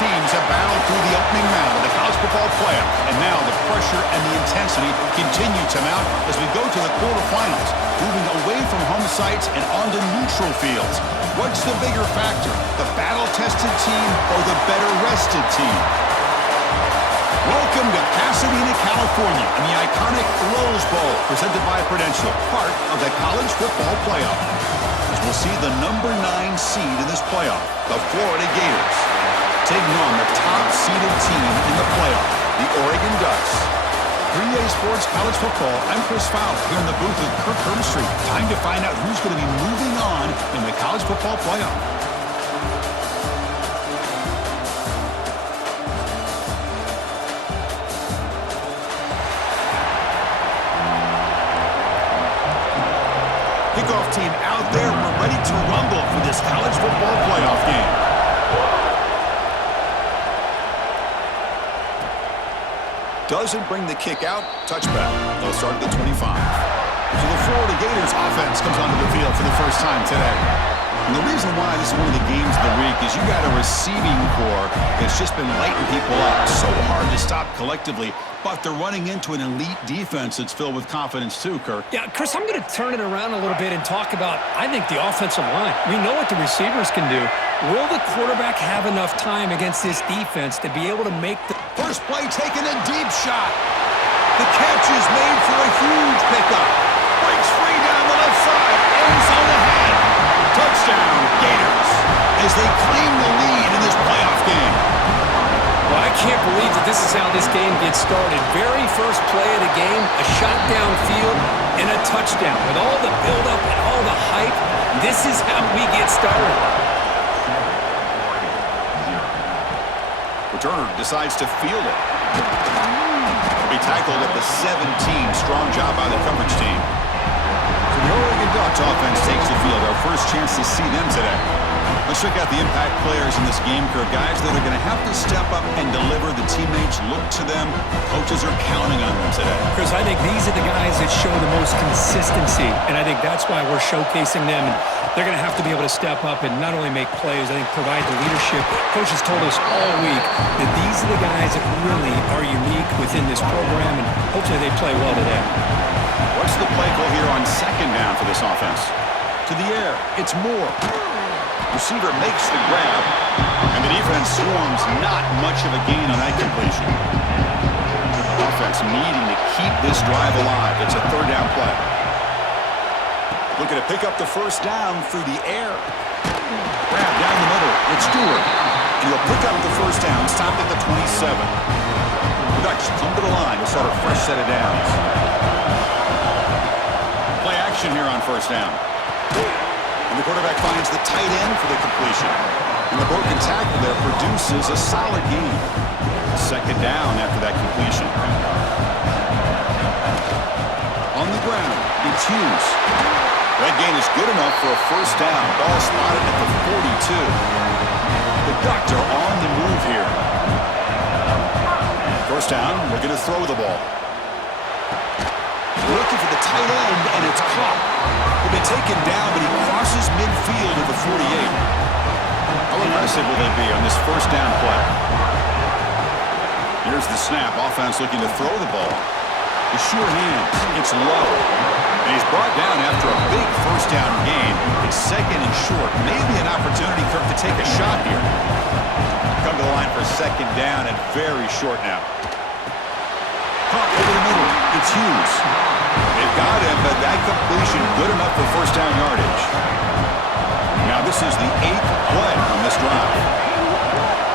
teams have battled through the opening round of the college football playoff, and now the pressure and the intensity continue to mount as we go to the quarterfinals, moving away from home sites and onto neutral fields. What's the bigger factor, the battle-tested team or the better-rested team? Welcome to Pasadena, California, in the iconic Rose Bowl, presented by Prudential, part of the college football playoff. As we'll see the number 9 seed in this playoff, the Florida Gators, taking on the top-seeded team in the playoff, the Oregon Ducks. 3A Sports College Football, I'm Chris Fowler, here in the booth with Kirk Herbstreit. Time to find out who's going to be moving on in the college football playoff. Kickoff team out there. We're ready to rumble for this college football playoff game. Doesn't bring the kick out. Touchback. They'll start at the 25. So the Florida Gators offense comes onto the field for the first time today. And the reason why this is one of the games of the week is you got a receiving core that's just been lighting people up. So hard to stop collectively, but they're running into an elite defense that's filled with confidence too, Kirk. Yeah, Chris, I'm going to turn it around a little bit and talk about, I think, the offensive line. We know what the receivers can do. Will the quarterback have enough time against this defense to be able to make the... First play taken, a deep shot. The catch is made for a huge pickup. Breaks free down the left side. Ends on the head. Touchdown, Gators, as they claim the lead in this playoff game. Well, I can't believe that this is how this game gets started. Very first play of the game, a shot downfield and a touchdown. With all the buildup and all the hype, this is how we get started. Returner decides to field it. He'll be tackled at the 17. Strong job by the coverage team. So the Oregon Ducks offense takes the field. Our first chance to see them today. Let's check out the impact players in this game, Kirk. Guys that are going to have to step up and deliver. The teammates look to them. Coaches are counting on them today. Chris, I think these are the guys that show the most consistency, and I think that's why we're showcasing them. And they're going to have to be able to step up and not only make plays, I think provide the leadership. Coach has told us all week that these are the guys that really are unique within this program, and hopefully they play well today. What's the play call here on second down for this offense? To the air. It's Moore. Receiver makes the grab, and the defense swarms. Not much of a gain on that completion. Offense needing to keep this drive alive. It's a third down play. Looking to pick up the first down through the air. Grab down the middle. It's Stewart. And he'll pick up the first down, stopped at the 27. The Ducks come to the line to start a fresh set of downs. Play action here on first down. And the quarterback finds the tight end for the completion. And the broken tackle there produces a solid gain. Second down after that completion. On the ground, it's Hughes. That gain is good enough for a first down. Ball spotted at the 42. The Ducks are on the move here. First down, they're going to throw the ball. Looking for the tight end, and it's caught. He'll be taken down, but he crosses midfield at the 48. How aggressive will they be on this first down play? Here's the snap. Offense looking to throw the ball. The sure hands. It's low. And he's brought down after a big first down gain. It's second and short. Maybe an opportunity, Kirk, to take a shot here. Come to the line for second down and very short now. Caught over the middle. It's Hughes. They've got him, but that completion good enough for first down yardage. Now this is the 8th play on this drive.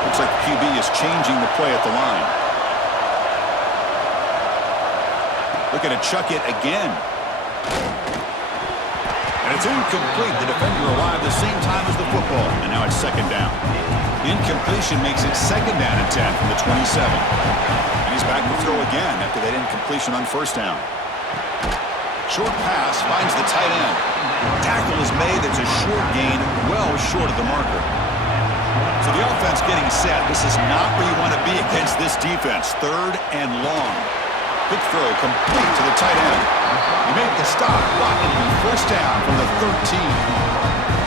Looks like QB is changing the play at the line. Looking to chuck it again. And it's incomplete. The defender arrived the same time as the football, and now it's second down. Incompletion makes it second down and 10 from the 27. And he's back to throw again after that incompletion on first down. Short pass finds the tight end. Tackle is made. That's a short gain, well short of the marker. So the offense getting set. This is not where you want to be against this defense. Third and long. Quick throw complete to the tight end. He made the stop, but it'll be first down from the 13.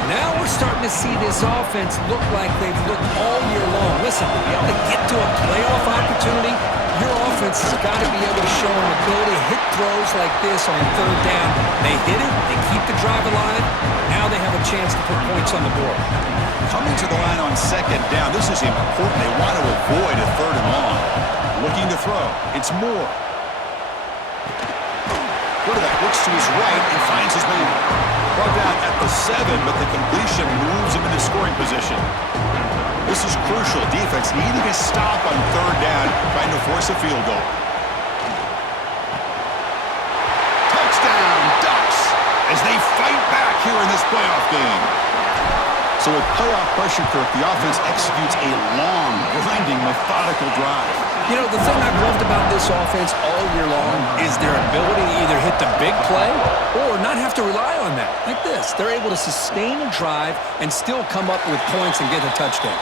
The Now we're starting to see this offense look like they've looked all year long. Listen, to be able to get to a playoff opportunity, your offense has got to be able to show an ability to hit throws like this on third down. They hit it, they keep the drive alive. Now they have a chance to put points on the board. Coming to the line on second down, this is important. They want to avoid a third and long. Looking to throw. It's Moore. Quarterback looks to his right and finds his man. Brought down at the 7, but the completion moves him into scoring position. This is crucial. Defense needing a stop on third down, trying to force a field goal. Touchdown, Ducks, as they fight back here in this playoff game. So with playoff pressure, Kirk, the offense executes a long, grinding, methodical drive. You know, the thing I've loved about this offense all year long is their ability to either hit the big play or not have to rely on that. Like this, they're able to sustain a drive and still come up with points and get a touchdown.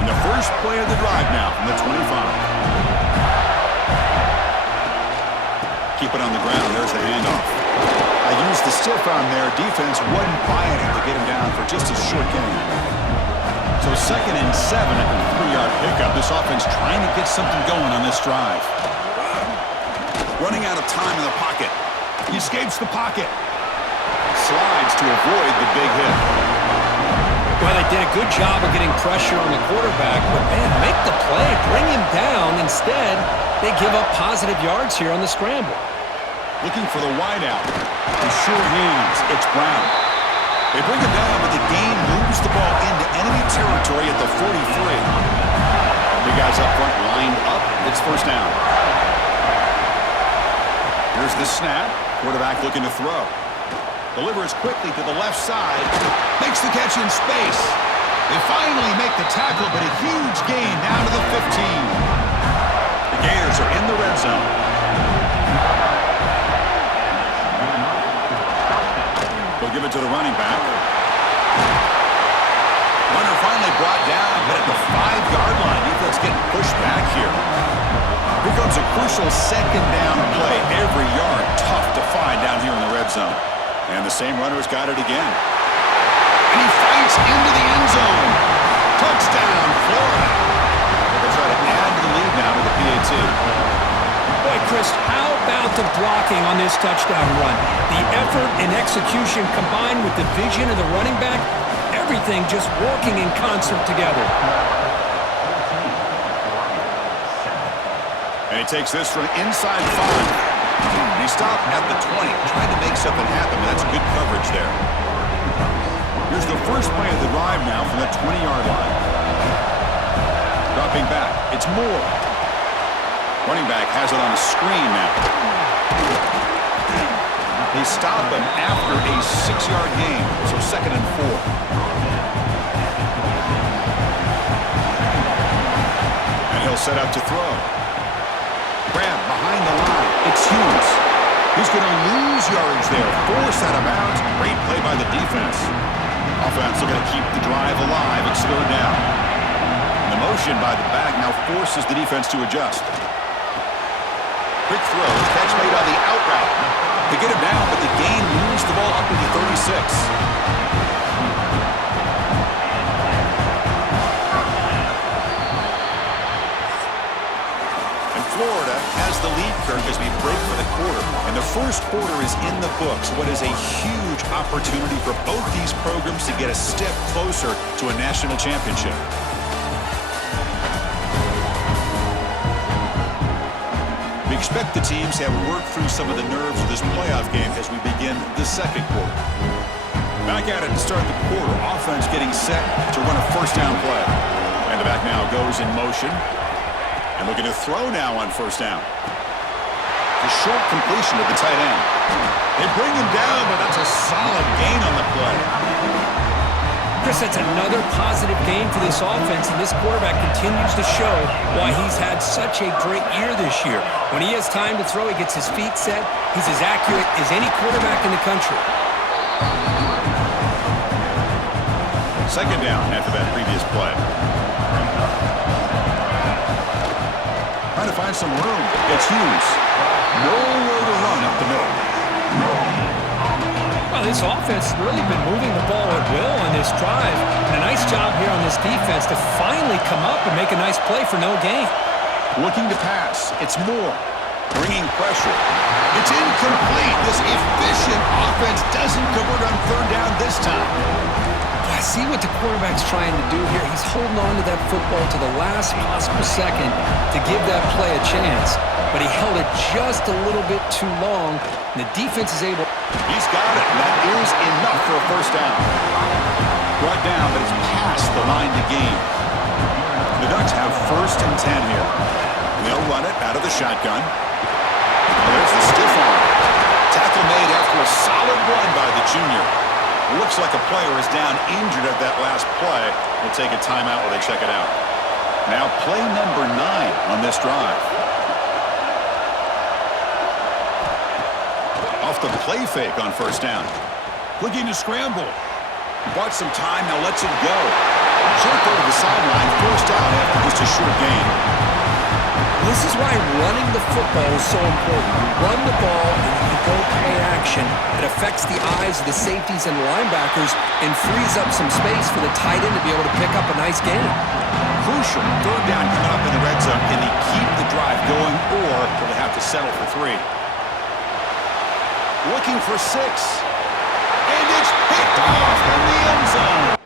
And the first play of the drive now from the 25. Keep it on the ground. There's the handoff. I used the stiff arm there. Defense wasn't buying it to get him down for just a short gain. So 2nd and 7 at the 3-yard pickup. This offense trying to get something going on this drive. Running out of time in the pocket. He escapes the pocket. Slides to avoid the big hit. Well, they did a good job of getting pressure on the quarterback, but, man, make the play, bring him down. Instead, they give up positive yards here on the scramble. Looking for the wideout. In sure hands, it's Brown. They bring him down, but the gain moves the ball into enemy territory at the 43. The guys up front lined up. It's first down. Here's the snap. Quarterback looking to throw. Delivers quickly to the left side. Makes the catch in space. They finally make the tackle, but a huge gain down to the 15. The Gators are in the red zone. They'll give it to the running back. Runner finally brought down, but at the 5-yard line, defense getting pushed back here. Here comes a crucial second down play. Every yard tough to find down here in the red zone. And the same runner's got it again. And he fights into the end zone. Touchdown, Florida. They try to add the lead now to the PAT. Boy, Chris, how about the blocking on this touchdown run? The effort and execution combined with the vision of the running back, everything just working in concert together. And he takes this from inside 5. He stopped at the 20, trying to make something happen, but that's good coverage there. Here's the first play of the drive now from the 20-yard line. Dropping back, it's Moore. Running back has it on a screen now. They stop him after a 6-yard gain, so 2nd and 4. And he'll set up to throw. Grab behind the line. It's Hughes. He's going to lose yardage there. Forced out of bounds. Great play by the defense. Offense looking to keep the drive alive. It's third down. And the motion by the back now forces the defense to adjust. Quick throw. Catch made on the out route. They get him down, but the gain moves the ball up to the 36. Florida has the lead, Kirk, as we break for the quarter. And the first quarter is in the books. What is a huge opportunity for both these programs to get a step closer to a national championship. We expect the teams to have worked through some of the nerves of this playoff game as we begin the second quarter. Back at it to start the quarter. Offense getting set to run a first down play. And the back now goes in motion. And looking to throw now on first down. A short completion to the tight end. They bring him down, but that's a solid gain on the play. Chris, that's another positive game for this offense, and this quarterback continues to show why he's had such a great year this year. When he has time to throw, he gets his feet set. He's as accurate as any quarterback in the country. Second down after that previous play. Trying to find some room. It's Hughes. Nowhere to run up the middle. Well, this offense has really been moving the ball at will on this drive. And a nice job here on this defense to finally come up and make a nice play for no gain. Looking to pass. It's Moore. Bringing pressure. It's incomplete. This efficient offense doesn't convert on third down this time. I see what the quarterback's trying to do here. He's holding on to that football to the last possible second to give that play a chance. But he held it just a little bit too long, and the defense is able. He's got it, and that is enough for a first down. Brought down, but it's past the line to gain. The Ducks have 1st and 10 here. They'll run it out of the shotgun. There's the stiff arm. Tackle made after a solid run by the junior. Looks like a player is down injured at that last play. We'll take a timeout while they check it out. Now play number 9 on this drive. Off the play fake on first down. Looking to scramble. Bought some time, now lets it go. Short throw to the sideline, forced out after just a short gain. This is why running the football is so important. You run the ball and you go play action. It affects the eyes of the safeties and linebackers and frees up some space for the tight end to be able to pick up a nice gain. Crucial. Third down coming up in the red zone. Can they keep the drive going, or will they have to settle for 3? Looking for 6. And it's picked off in the end zone.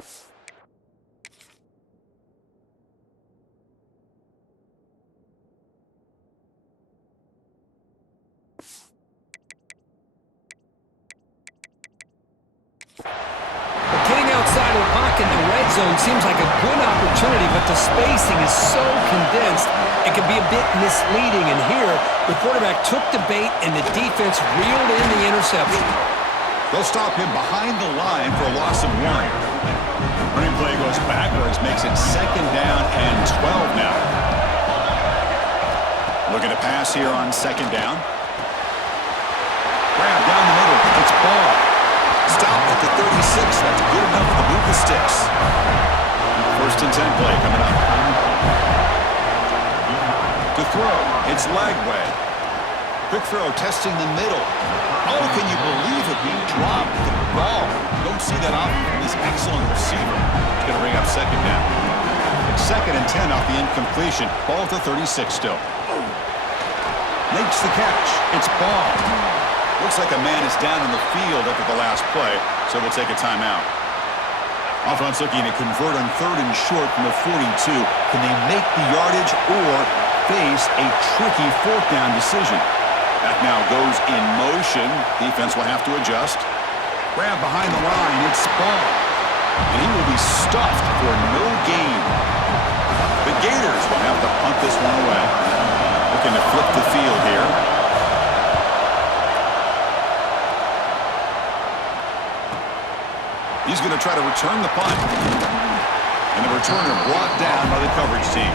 Seems like a good opportunity, but the spacing is so condensed, it can be a bit misleading. And here, the quarterback took the bait, and the defense reeled in the interception. They'll stop him behind the line for a loss of 1. Running play goes backwards, makes it 2nd down and 12 now. Looking to pass here on 2nd down. Grab down the middle. It's Ball. Stop at the 36. That's good enough to move the sticks. 1st and 10 play coming up. To throw, it's Lagway. Quick throw, testing the middle. Oh, can you believe it? He dropped the ball. Don't see that often from this excellent receiver. He's going to bring up 2nd down. It's 2nd and 10 off the incompletion. Ball to 36 still. Makes the catch. It's Ball. Looks like a man is down in the field after the last play, so we'll take a timeout. Offense looking to convert on 3rd and short from the 42. Can they make the yardage or face a tricky 4th down decision? That now goes in motion. Defense will have to adjust. Grab behind the line. It's Ball. And he will be stuffed for no gain. The Gators will have to punt this one away. Looking to flip the field here. He's going to try to return the punt. And the returner brought down by the coverage team.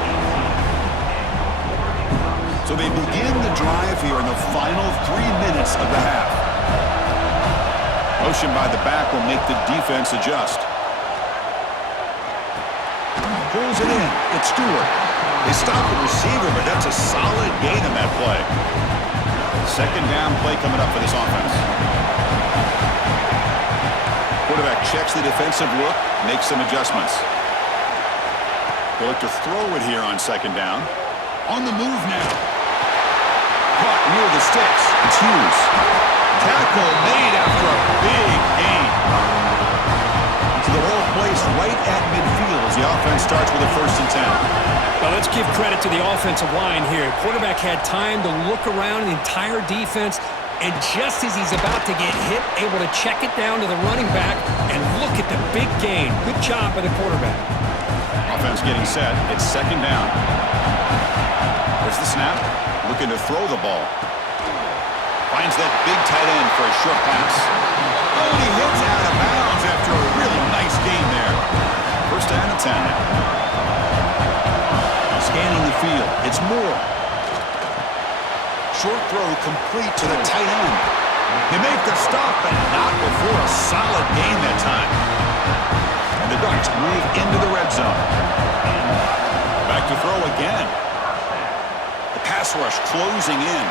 So they begin the drive here in the final 3 minutes of the half. Motion by the back will make the defense adjust. Pulls it in. It's Stewart. They stop the receiver, but that's a solid gain on that play. 2nd down play coming up for this offense. Quarterback checks the defensive look, makes some adjustments. They'll look to throw it here on 2nd down. On the move now. Caught near the sticks. It's Hughes. Tackle made after a big gain. So the ball placed right at midfield as the offense starts with a 1st and 10. Well, let's give credit to the offensive line here. Quarterback had time to look around the entire defense. And just as he's about to get hit, able to check it down to the running back, and look at the big gain. Good job by the quarterback. Offense getting set. It's 2nd down. There's the snap. Looking to throw the ball. Finds that big tight end for a short pass. Oh, and he hits out of bounds after a really nice gain there. 1st down and 10 now. Scanning the field. It's Moore. Short throw complete to the tight end. They make the stop, but not before a solid gain that time. And the Ducks move into the red zone. Back to throw again. The pass rush closing in.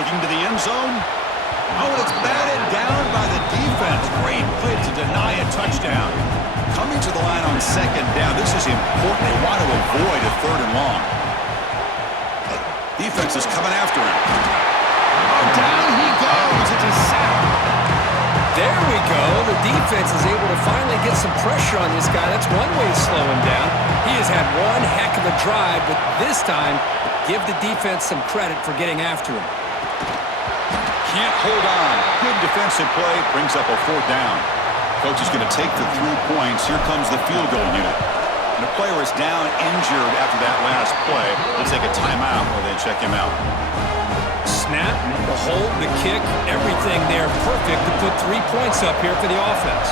Looking to the end zone. Oh, and it's batted down by the defense. first down. Coming to the line on second down. This is important. They want to avoid a third and long. Defense is coming after him. Oh, down he goes. It's a sack. There we go. The defense is able to finally get some pressure on this guy. That's one way to slow him down. He has had one heck of a drive, but this time, give the defense some credit for getting after him. Can't hold on. Good defensive play. Brings up a fourth down. Coach is going to take the 3 points. Here comes the field goal unit. And the player is down injured after that last play. They'll take a timeout where they check him out. Snap, the hold, the kick, everything there perfect to put 3 points up here for the offense.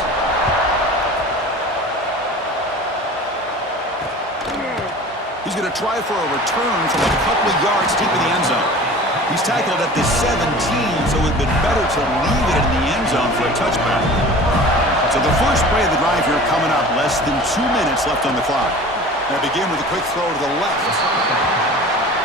He's going to try for a return from a couple of yards deep in the end zone. He's tackled at the 17, so it would have been better to leave it in the end zone for a touchback. So the first play of the drive here coming up, less than 2 minutes left on the clock. They begin with a quick throw to the left.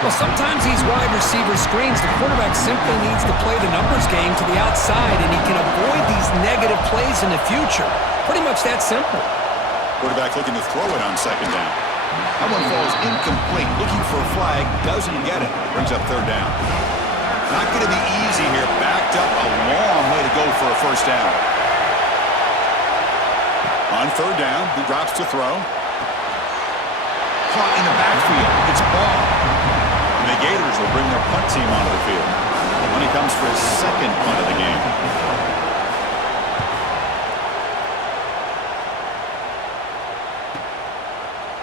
Well, sometimes these wide receiver screens, the quarterback simply needs to play the numbers game to the outside, and he can avoid these negative plays in the future. Pretty much that simple. Quarterback looking to throw it on second down. That one falls incomplete. Looking for a flag, doesn't get it. Brings up third down. Not going to be easy here. Backed up a long way to go for a first down. On third down, he drops to throw. Caught in the backfield. It's ball. And the Gators will bring their punt team onto the field when he comes for his second punt of the game.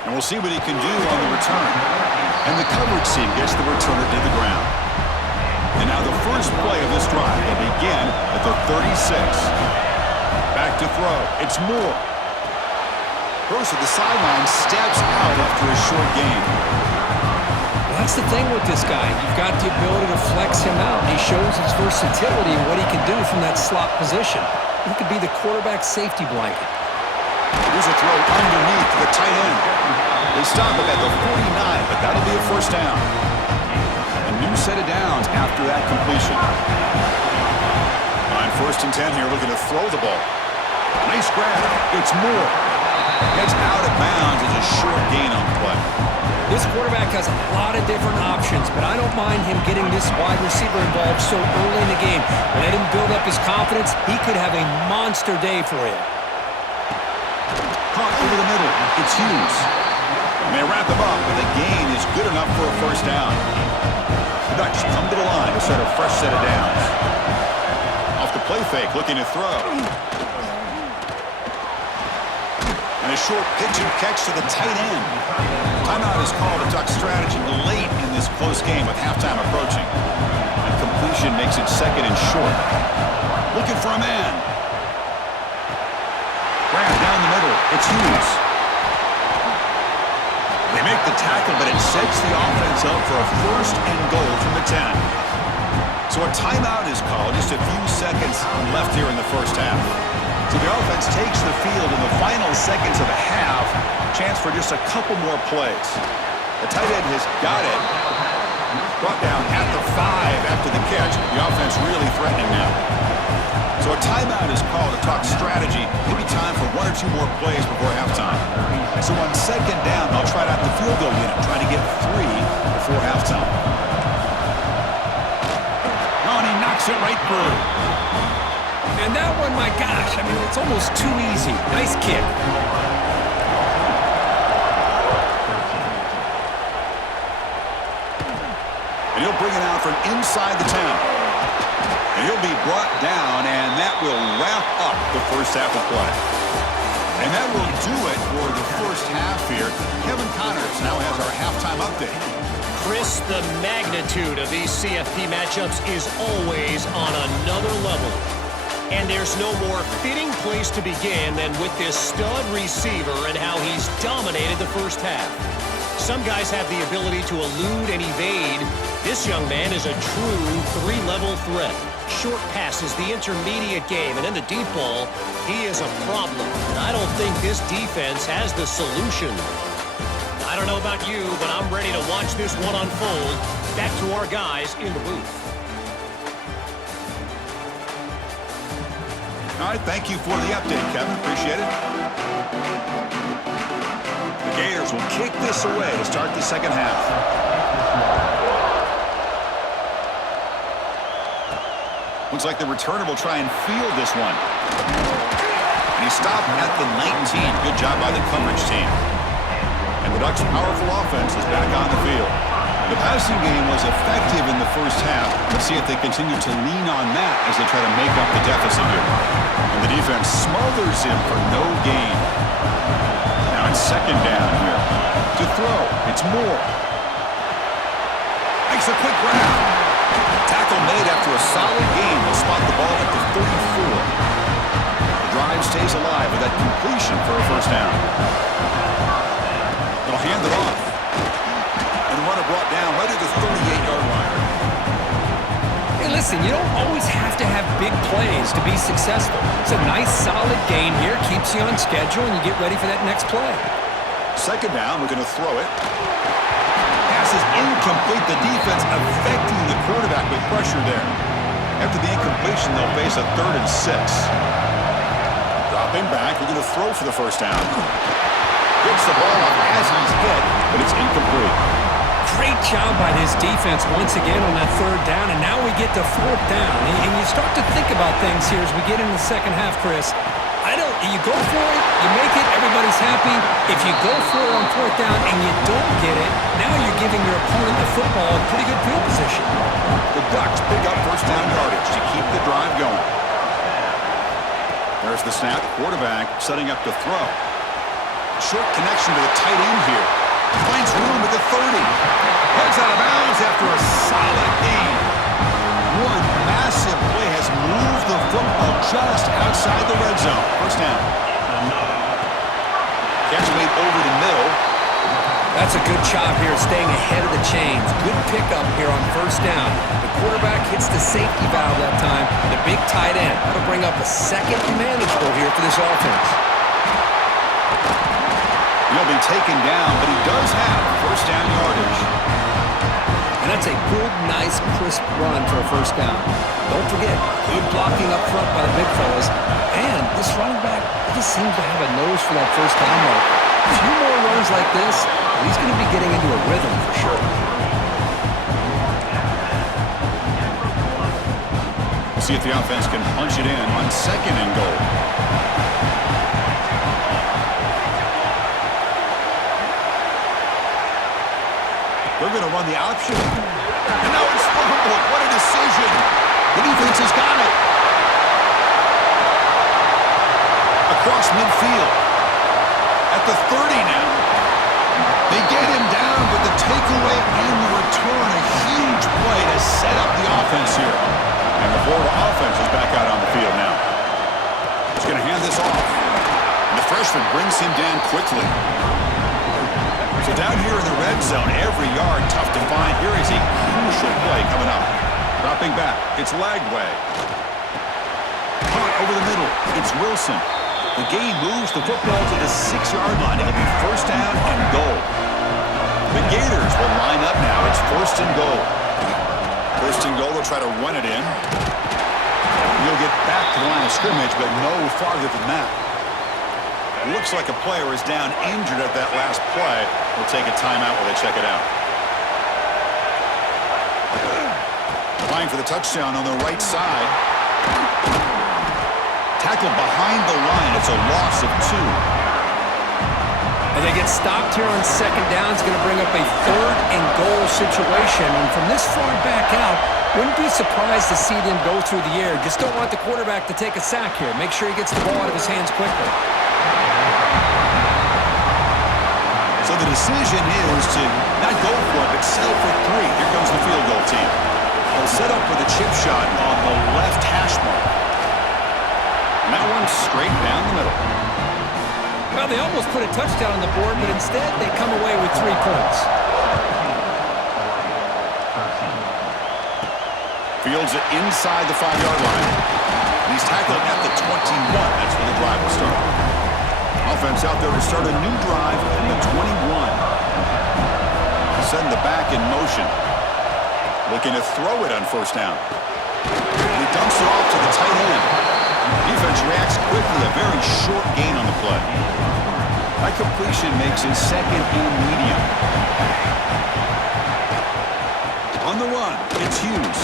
And we'll see what he can do on the return. And the coverage team gets the returner to the ground. And now the first play of this drive will begin at the 36. Back to throw. It's Moore. Throws to the sideline, steps out after a short gain. Well, that's the thing with this guy. You've got the ability to flex him out. He shows his versatility and what he can do from that slot position. He could be the quarterback's safety blanket. Here's a throw underneath to the tight end. They stop him at the 49, but that'll be a first down. A new set of downs after that completion. On 1st and 10 here, looking to throw the ball. Nice grab. It's Moore. Gets out of bounds. It's a short gain on the play. This quarterback has a lot of different options, but I don't mind him getting this wide receiver involved so early in the game. Let him build up his confidence. He could have a monster day for you. Caught over the middle. It's Hughes. And they wrap him up, but the gain is good enough for a first down. The Ducks come to the line to set a fresh set of downs. Off the play fake, looking to throw. And a short pitch and catch to the tight end. Timeout is called. A Duck strategy late in this close game with halftime approaching. And completion makes it second and short. Looking for a man. Grab down the middle. It's Hughes. They make the tackle, but it sets the offense up for a first and goal from the 10. So a timeout is called. Just a few seconds left here in the first half. So the offense takes the field in the final seconds of the half. Chance for just a couple more plays. The tight end has got it. Brought down at the 5 after the catch. The offense really threatening now. So a timeout is called to talk strategy. Maybe time for 1 or 2 more plays before halftime. So on second down, they'll try out the field goal unit, trying to get 3 before halftime. Oh, and he knocks it right through. And that one, my gosh, I mean, it's almost too easy. Nice kick. And he'll bring it out from inside the 10. And he'll be brought down, and that will wrap up the first half of play. And that will do it for the first half here. Kevin Connors now has our halftime update. Chris, the magnitude of these CFP matchups is always on another level. And there's no more fitting place to begin than with this stud receiver and how he's dominated the first half. Some guys have the ability to elude and evade. This young man is a true 3-level threat. Short passes, the intermediate game, and in the deep ball, he is a problem. And I don't think this defense has the solution. I don't know about you, but I'm ready to watch this one unfold. Back to our guys in the booth. All right, thank you for the update, Kevin. Appreciate it. The Gators will kick this away to start the second half. Looks like the returner will try and field this one. And he stopped at the 19. Good job by the coverage team. And the Ducks' powerful offense is back on the field. The passing game was effective in the first half. Let's see if they continue to lean on that as they try to make up the deficit here. And the defense smothers him for no gain. Now it's second down here. To throw, it's Moore. Makes a quick grab. Tackle made after a solid gain. Will spot the ball at the 34. The drive stays alive with that completion for a first down. They'll hand it off. And the runner brought down right at the 38-yard line. Hey, listen, you don't always have to have big plays to be successful. It's a nice, solid gain here. Keeps you on schedule, and you get ready for that next play. Second down, we're going to throw it. Pass is incomplete. The defense affecting the quarterback with pressure there. After the incompletion, they'll face a 3rd and 6. Dropping back, we're going to throw for the first down. Gets the ball up as he's hit, but it's incomplete. Great job by this defense once again on that 3rd down, and now we get to 4th down. And you start to think about things here as we get into the second half, Chris. You go for it, you make it, everybody's happy. If you go for it on 4th down and you don't get it, now you're giving your opponent the football in pretty good field position. The Ducks pick up first down yardage to keep the drive going. There's the snap. Quarterback setting up to throw. Short connection to the tight end here. Finds room at the 30. Heads out of bounds after a solid gain. One massive play has moved the football just outside the red zone. First down. Catch made over the middle. That's a good job here, staying ahead of the chains. Good pickup here on first down. The quarterback hits the safety valve that time. The big tight end. That'll bring up a second manageable here for this offense. He'll be taken down, but he does have first down yardage. And that's a good, nice, crisp run for a first down. Don't forget, good blocking up front by the big fellas. And this running back, he just seems to have a nose for that first down mark. A few more runs like this, and he's going to be getting into a rhythm for sure. We'll see if the offense can punch it in on second and goal. They're going to run the option. And now it's fumbled. What a decision. The defense has got it. Across midfield. At the 30 now. They get him down, but the takeaway and the return, a huge play to set up the offense here. And the Florida offense is back out on the field now. He's going to hand this off. And the freshman brings him down quickly. So down here in the red zone, every yard tough to find. Here is a crucial play coming up. Dropping back, it's Lagway. Punt over the middle, it's Wilson. The gain moves the football to the 6-yard line. It'll be first down and goal. The Gators will line up now. It's first and goal. First and goal, they'll try to run it in. He'll get back to the line of scrimmage, but no farther than that. Looks like a player is down injured at that last play. We'll take a timeout while they check it out. Applying for the touchdown on the right side. Tackled behind the line. It's a loss of 2. And they get stopped here on second down. It's going to bring up a 3rd and goal situation. And from this far back out, wouldn't be surprised to see them go through the air. Just don't want the quarterback to take a sack here. Make sure he gets the ball out of his hands quickly. So the decision is to not go for it, but settle for 3. Here comes the field goal team. They'll set up with a chip shot on the left hash mark. And that one's straight down the middle. Well, they almost put a touchdown on the board, but instead they come away with 3 points. Fields it inside the 5-yard line. And he's tackled at the 21. That's where the drive will start. Offense out there to start a new drive at the 21. Send the back in motion. Looking to throw it on first down. And he dumps it off to the tight end. Defense reacts quickly, a very short gain on the play. That completion makes it second and medium. On the run, it's Hughes.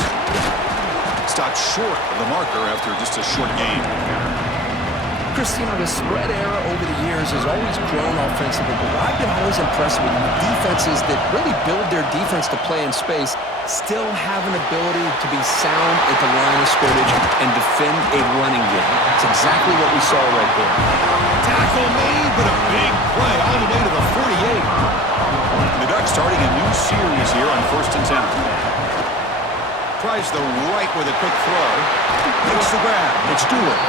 Stopped short of the marker after just a short gain. Chris, the spread era over the years has always grown offensively, but what I've been always impressed with defenses that really build their defense to play in space still have an ability to be sound at the line of scrimmage and defend a running game. It's exactly what we saw right there. Tackle made, but a big play all the way to the 48. The Ducks starting a new series here on 1st and 10. Tries the right with a quick throw. Makes the grab. It's Stewart.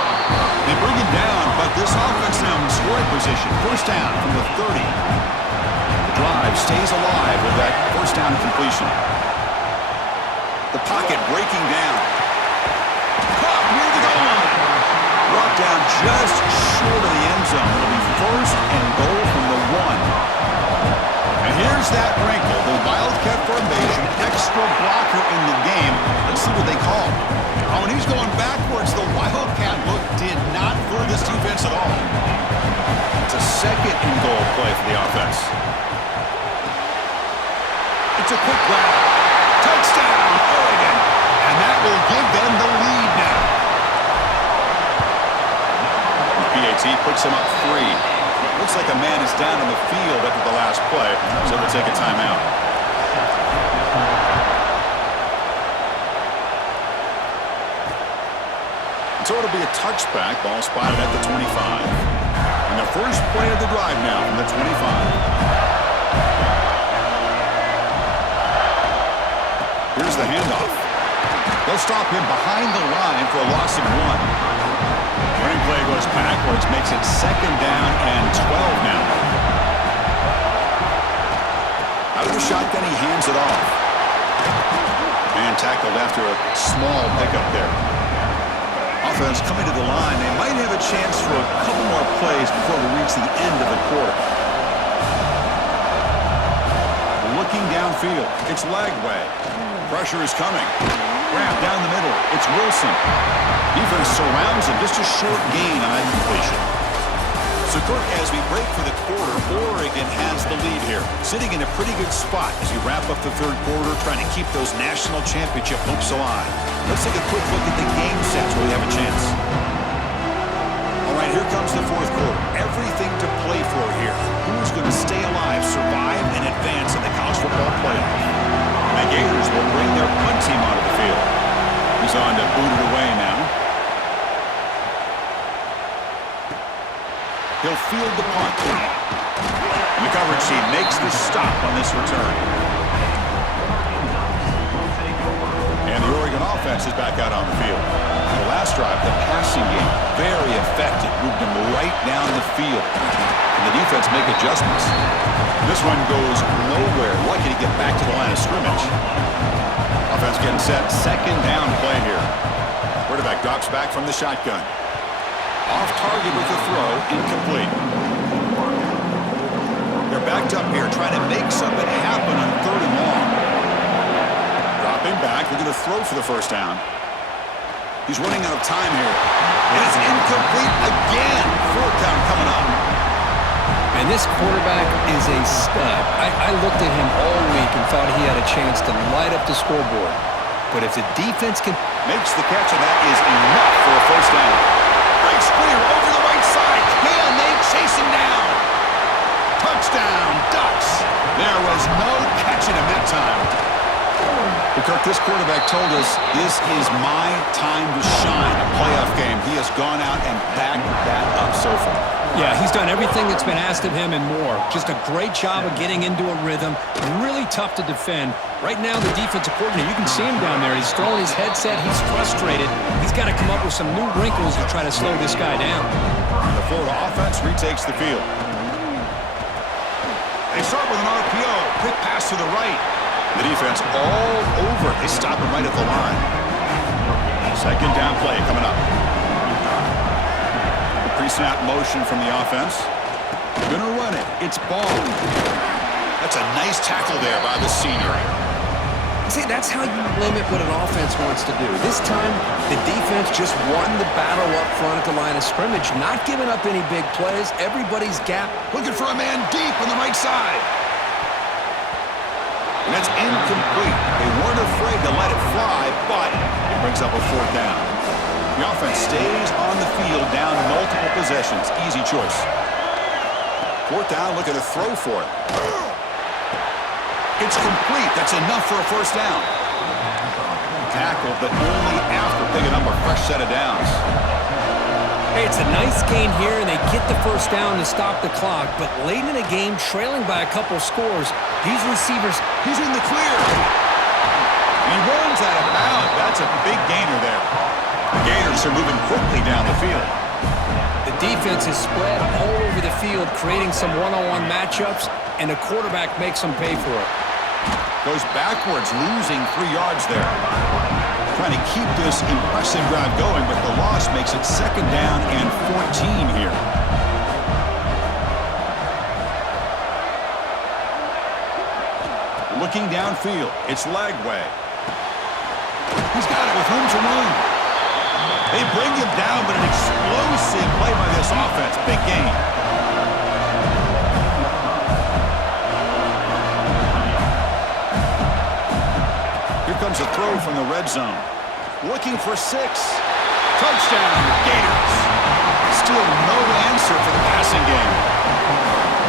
They bring him down, but this offense now in scoring position. First down from the 30. The drive stays alive with that first down completion. The pocket breaking down. Caught near the goal line. Brought down just short of the end zone. It'll be first and goal from the 1. And here's that wrinkle. The Wildcat formation, extra blocker in the game. Let's see what they call. Oh, and he's going backwards. The Wildcat look did not fool this defense at all. It's a second and goal play for the offense. It's a quick grab. Touchdown, Oregon. And that will give them the lead now. PAT puts him up 3. Looks like a man is down on the field after the last play, so they'll take a timeout. So it'll be a touchback, ball spotted at the 25. And the first play of the drive now from the 25. Here's the handoff. They'll stop him behind the line for a loss of 1. Running play goes backwards, makes it second down and 12 now. Out of the shotgun, he hands it off. And tackled after a small pickup there. Offense coming to the line. They might have a chance for a couple more plays before we reach the end of the quarter. Looking downfield. It's Lagway. Pressure is coming. Grab down the middle. It's Wilson. Defense surrounds him. Just a short gain on that completion. So, Kirk, as we break for the quarter, Oregon has the lead here. Sitting in a pretty good spot as we wrap up the third quarter, trying to keep those national championship hopes alive. Let's take a quick look at the game sets where we have a chance. All right, here comes the fourth quarter. Everything to play for here. Who's going to stay alive, survive, and advance in the college football playoff? The Gators will bring their punt team onto the field. He's on to boot it away now. He'll field the punt. And the coverage team makes the stop on this return. And the Oregon offense is back out on the field. The last drive, the passing game, very effective. Moved them right down the field. And the defense make adjustments. This one goes nowhere. Lucky to get back to the line of scrimmage. Offense getting set. Second down play here. Quarterback drops back from the shotgun. Off target with the throw. Incomplete. They're backed up here trying to make something happen on 3rd and long. Dropping back. They're going to throw for the first down. He's running out of time here. And it's incomplete again. 4th down coming up. And this quarterback is a stud. I looked at him all week and thought he had a chance to light up the scoreboard. But if the defense can... Makes the catch, and that is enough for a first down. Breaks clear over the right side. Can they chase him down? Touchdown, Ducks. There was no catching him that time. But Kirk, this quarterback told us this is my time to shine. A playoff game. He has gone out and backed that up so far. Yeah, he's done everything that's been asked of him and more. Just a great job of getting into a rhythm. Really tough to defend. Right now, the defensive coordinator, you can see him down there. He's throwing his headset. He's frustrated. He's got to come up with some new wrinkles to try to slow this guy down. The Florida offense retakes the field. They start with an RPO. Quick pass to the right. The defense all over. They stop him right at the line. Second down play coming up. Pre-snap motion from the offense. Gonna run it. It's ball. That's a nice tackle there by the senior. See, that's how you limit what an offense wants to do. This time, the defense just won the battle up front at the line of scrimmage, not giving up any big plays. Everybody's gap. Looking for a man deep on the right side. And that's incomplete. They weren't afraid to let it fly, but it brings up a fourth down. The offense stays on the field down multiple possessions. Easy choice. Fourth down, looking to throw for it. It's complete. That's enough for a first down. Tackle, but only after picking up a fresh set of downs. Hey, it's a nice gain here, and they get the first down to stop the clock. But late in the game, trailing by a couple scores, these receivers... He's in the clear. He runs out of bounds. That's a big gainer there. The Gators are moving quickly down the field. The defense is spread all over the field, creating some one-on-one matchups, and the quarterback makes them pay for it. Goes backwards, losing 3 yards there. Trying to keep this impressive drive going, but the loss makes it second down and 14 here. Looking downfield, it's Lagway. He's got it with room to run. They bring him down, but an explosive play by this offense. Big gain. Here comes a throw from the red zone. Looking for 6. Touchdown, Gators. Still no answer for the passing game.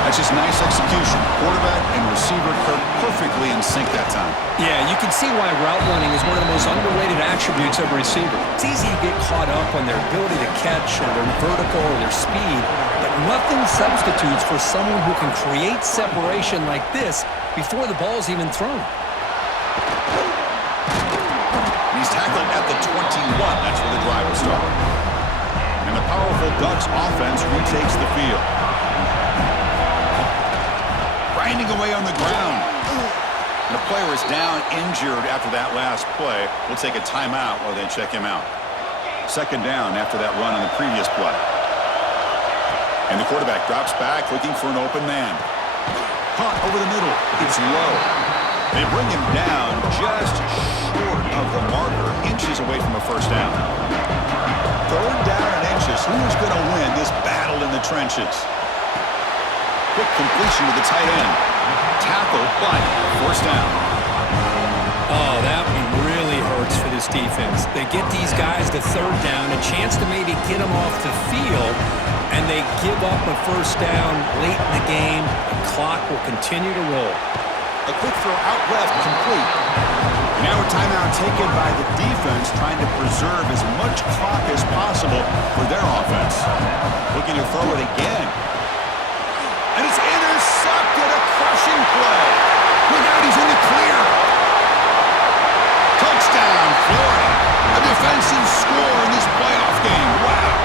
That's just nice execution. Quarterback and receiver perfectly in sync that time. Yeah, you can see why route running is one of the most underrated attributes of a receiver. It's easy to get caught up on their ability to catch or their vertical or their speed, but nothing substitutes for someone who can create separation like this before the ball's even thrown. He's tackled at the 21. That's where the drive will start. And the powerful Ducks offense retakes the field. Grinding away on the ground. And the player is down injured after that last play. We'll take a timeout while they check him out. Second down after that run on the previous play. And the quarterback drops back looking for an open man. Caught over the middle. It's low. They bring him down just short of the marker, inches away from a first down. Third down and inches. Who's going to win this battle in the trenches? Quick completion to the tight end. Tackle, but first down. Oh, that one really hurts for this defense. They get these guys to third down, a chance to maybe get them off the field, and they give up a first down late in the game. The clock will continue to roll. A quick throw out left, complete. Now a timeout taken by the defense, trying to preserve as much clock as possible for their offense. Looking to throw it again. And it's intercepted, a crushing play. Look out, he's in the clear. Touchdown, Florida. A defensive score in this playoff game. Wow.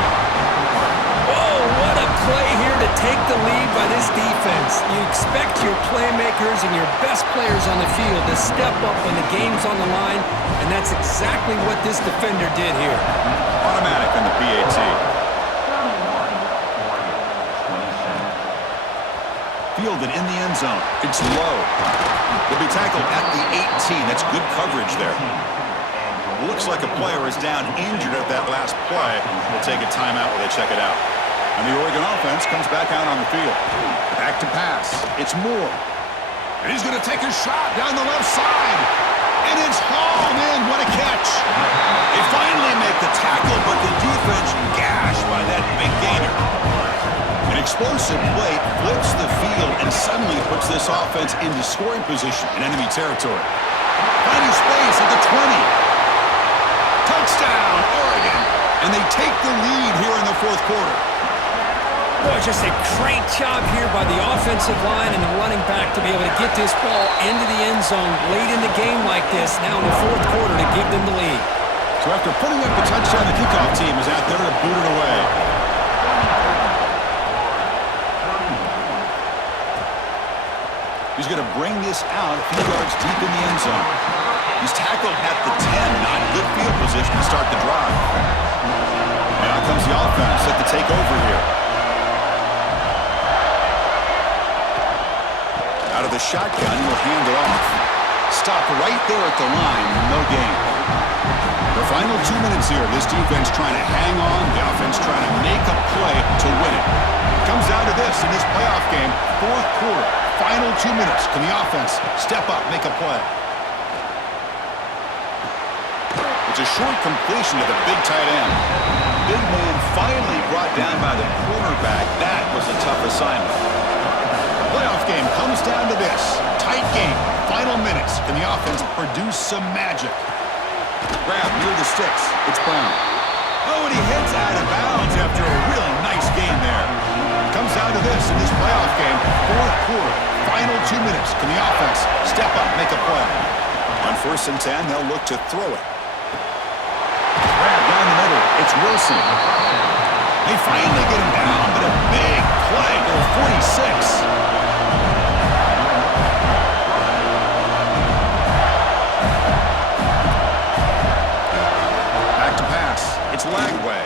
Whoa, what a play here to take the lead by this defense. You expect your playmakers and your best players on the field to step up when the game's on the line, and that's exactly what this defender did here. Automatic on the PAT. Fielded in the end zone. It's low. Will be tackled at the 18. That's good coverage there. Looks like a player is down injured at that last play. We'll take a timeout while they check it out. And the Oregon offense comes back out on the field. Back to pass. It's Moore. And he's going to take a shot down the left side. And it's hauled in. What a catch. They finally make the tackle, but the defense gashed by that big gainer. An explosive play flips the field and suddenly puts this offense into scoring position in enemy territory. Finding space at the 20. Touchdown, Oregon. And they take the lead here in the fourth quarter. Boy, just a great job here by the offensive line and the running back to be able to get this ball into the end zone late in the game like this, now in the fourth quarter to give them the lead. So after putting up the touchdown, the kickoff team is out there to boot it away. He's going to bring this out a few yards deep in the end zone. He's tackled at the 10, not good field position to start the drive. Now comes the offense set to take over here. Out of the shotgun, he'll hand it off. Stopped right there at the line, no gain. The final 2 minutes here, this defense trying to hang on, the offense trying to make a play to win it. It comes down to this in this playoff game, fourth quarter, final 2 minutes. Can the offense step up, make a play? It's a short completion to the big tight end. Big man finally brought down by the cornerback. That was a tough assignment. The playoff game comes down to this. Tight game, final minutes. Can the offense produce some magic? Grab near the sticks. It's Brown. Oh, and he heads out of bounds after a really nice game there. It comes down to this in this playoff game. Fourth quarter, final 2 minutes. Can the offense step up, make a play? On 1st and 10, they'll look to throw it. Grab down the middle. It's Wilson. They finally get him down, but a big play to the 46. Back to pass. It's Lagway.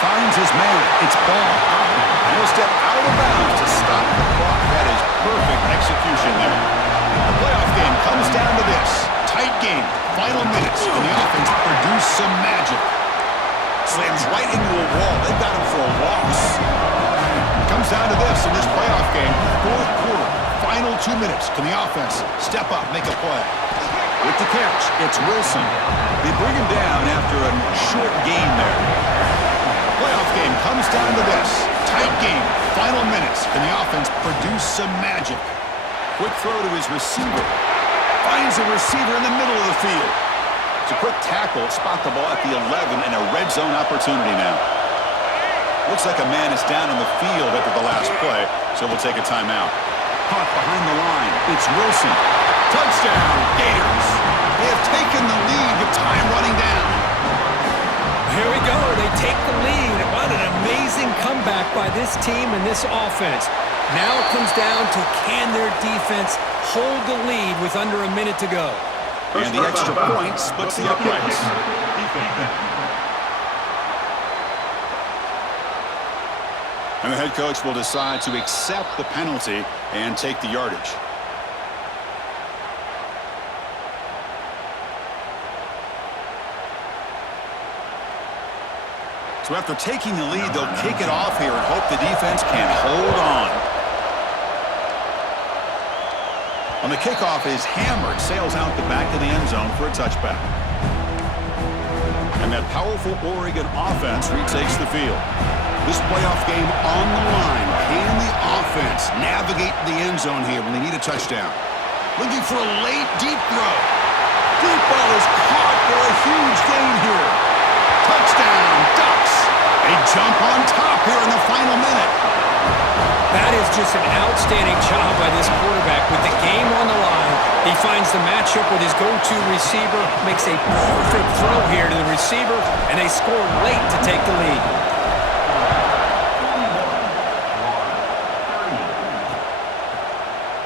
Finds his man. It's Ball. And he'll step out of bounds to stop the clock. That is perfect execution there. The playoff game comes down to this. Tight game. Final minutes. Can the offense produce some magic? Slams right into a wall. They've got him for a loss. It comes down to this in this playoff game. Fourth quarter. Final 2 minutes. Can the offense step up, make a play? With the catch, it's Wilson. They bring him down after a short gain there. Playoff game comes down to this. Tight game. Final minutes. Can the offense produce some magic? Quick throw to his receiver. Finds a receiver in the middle of the field. It's a quick tackle. Spot the ball at the 11 and a red zone opportunity now. Looks like a man is down on the field after the last play, so we'll take a timeout. Caught behind the line. It's Wilson. Touchdown, Gators. They have taken the lead with time running down. Here we go. They take the lead. What an amazing comeback by this team and this offense. Now it comes down to can their defense hold the lead with under a minute to go. And the extra point splits the uprights. And the head coach will decide to accept the penalty and take the yardage. So after taking the lead, they'll kick it off here and hope the defense can hold on. On the kickoff is hammered, sails out the back of the end zone for a touchback. And that powerful Oregon offense retakes the field. This playoff game on the line. Can the offense navigate the end zone here when they need a touchdown? Looking for a late deep throw. Deep ball is caught for a huge gain here. Touchdown, Ducks. They jump on top here in the final minute. That is just an outstanding job by this quarterback. With the game on the line, he finds the matchup with his go-to receiver, makes a perfect throw here to the receiver, and they score late to take the lead.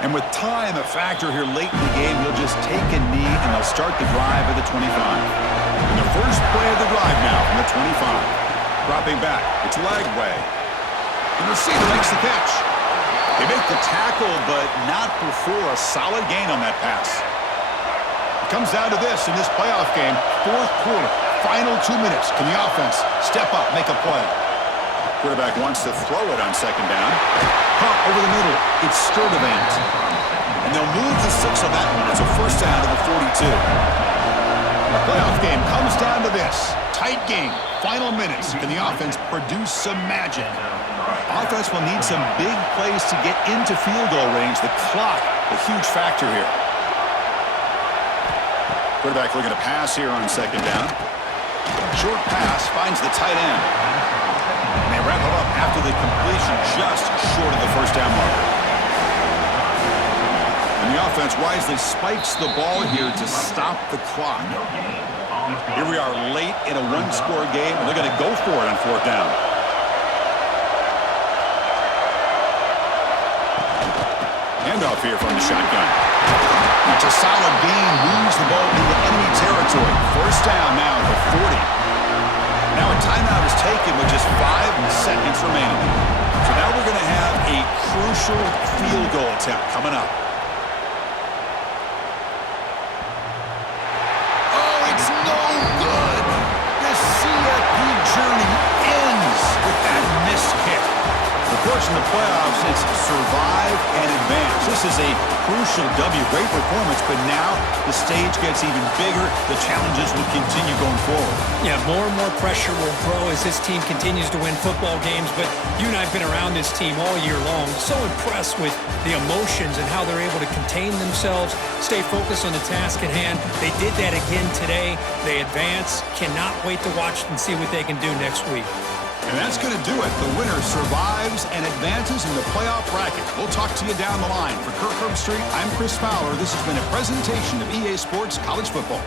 And with time a factor here late in the game, he'll just take a knee and they'll start the drive at the 25. And the first play of the drive now from the 25. Dropping back, it's Lagway. The receiver makes the catch. They make the tackle, but not before a solid gain on that pass. It comes down to this in this playoff game, fourth quarter, final 2 minutes. Can the offense step up, make a play? Quarterback wants to throw it on second down. Pump over the middle. It's Sturdivant. And they'll move the 6 on that one. It's a first down to the 42. The playoff game comes down to this. Tight game. Final minutes. Can the offense produce some magic? Offense will need some big plays to get into field goal range. The clock, a huge factor here. Quarterback looking to pass here on second down. Short pass finds the tight end. And they wrap it up after the completion just short of the first down marker. And the offense wisely spikes the ball here to stop the clock. Here we are late in a one-score game, and they're going to go for it on fourth down. Handoff here from the shotgun. It's a solid gain, moves the ball into enemy territory. First down now at the 40. Now a timeout is taken with just 5 seconds remaining. So now we're going to have a crucial field goal attempt coming up. in the playoffs, it's survive and advance. This is a crucial W. Great performance, but now the stage gets even bigger. The challenges will continue going forward. Yeah, more and more pressure will grow as this team continues to win football games, but you and I have been around this team all year long. So impressed with the emotions and how they're able to contain themselves, stay focused on the task at hand. They did that again today. They advance. Cannot wait to watch and see what they can do next week. And that's going to do it. The winner survives and advances in the playoff bracket. We'll talk to you down the line. For Kirk Herbstreit, I'm Chris Fowler. This has been a presentation of EA Sports College Football.